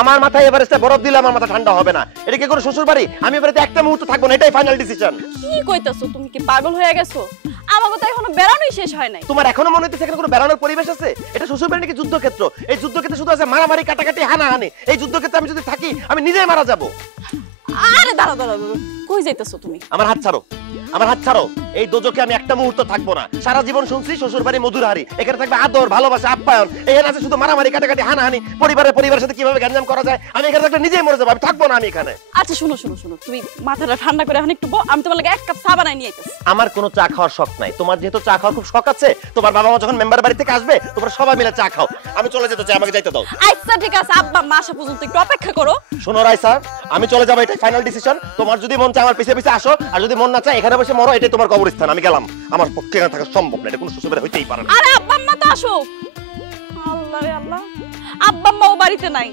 আমার মাথায় এভারেস্টে বরফ দিলে আমার মাথা ঠান্ডা হবে না। এটা কি কোনো শ্বশুর বাড়ি? আমি এবারে একটা মুহূর্ত থাকবো না, এটাই ফাইনাল ডিসিশন। কি কইতাছো? তুমি কি পাগল হয়ে গেছো? আমাকে তো এখনো বেড়ানোই শেষ হয় নাই। তোমার এখনো মনে হচ্ছে এখানে কোনো বেড়ানোর পরিবেশ আছে? এটা শ্বশুর বাড়ি নাকি যুদ্ধক্ষেত্র? এই যুদ্ধক্ষেত্রে শুধু আছে মারামারি, কাটাকাটি, হানাহানি। এই যুদ্ধক্ষেত্রে আমি যদি থাকি আমি নিজেই মারা যাব। আরে দাঁড়া দাঁড়া, কই যাইতাছো তুমি? আমার হাত ছাড়ো, আমার হাত ছাড়ো। এই দোজকে আমি একটা মুহূর্ত থাকবো না। সারা জীবন শুনছি শ্বশুর বাড়ি মধুর হাড়ি, এখানে থাকবে আদর, ভালোবাসা, আপ্যায়ন। এখানে আছে শুধু মারামারি, কাটাকাটি, হানাহানি। পরিবারের সাথে কিভাবে গ্যাঞ্জাম করা যায়। আমি এখানে থাকলে নিজেই মরে যাবো, আমি থাকবো না আমি এখানে। আচ্ছা শোনো শোনো শোনো, তুমি মাথাটা ঠান্ডা করে এখন একটু আমি তোমার লাগে এক কাপ চা বানাই নিয়ে আইতাছি। আমার কোনো চা খাওয়ার শখ নাই। তোমার যেহেতু চা খাওয়ার খুব শখ আছে, তোমার বাবা মা যখন মেম্বার বাড়ি থেকে আসবে তোমরা সবাই মিলে চা খাও। আমি চলে যেতে চাই, আমাকে যাইতে দাও। আচ্ছা ঠিক আছে, আব্বা মা আসা পর্যন্ত একটু অপেক্ষা করো। শোনো রাইসা, আমি চলে যাবো, এটাই ফাইনাল ডিসিশন। তোমার যদি মন চায় আমার পিছে পিছে আসো, আর যদি মন না চায় এখানে বসে মরো, এটাই তোমার কবরস্থান। আমি গেলাম, আমার পক্ষে এখানে থাকা সম্ভব না, এটা কোনো শ্বশুর বাড়ি হইতেই পারে না। আরে আব্বা আম্মা তো আসো। আল্লাহ রে আল্লাহ, আব্বা আম্মাও বাড়িতে নাই।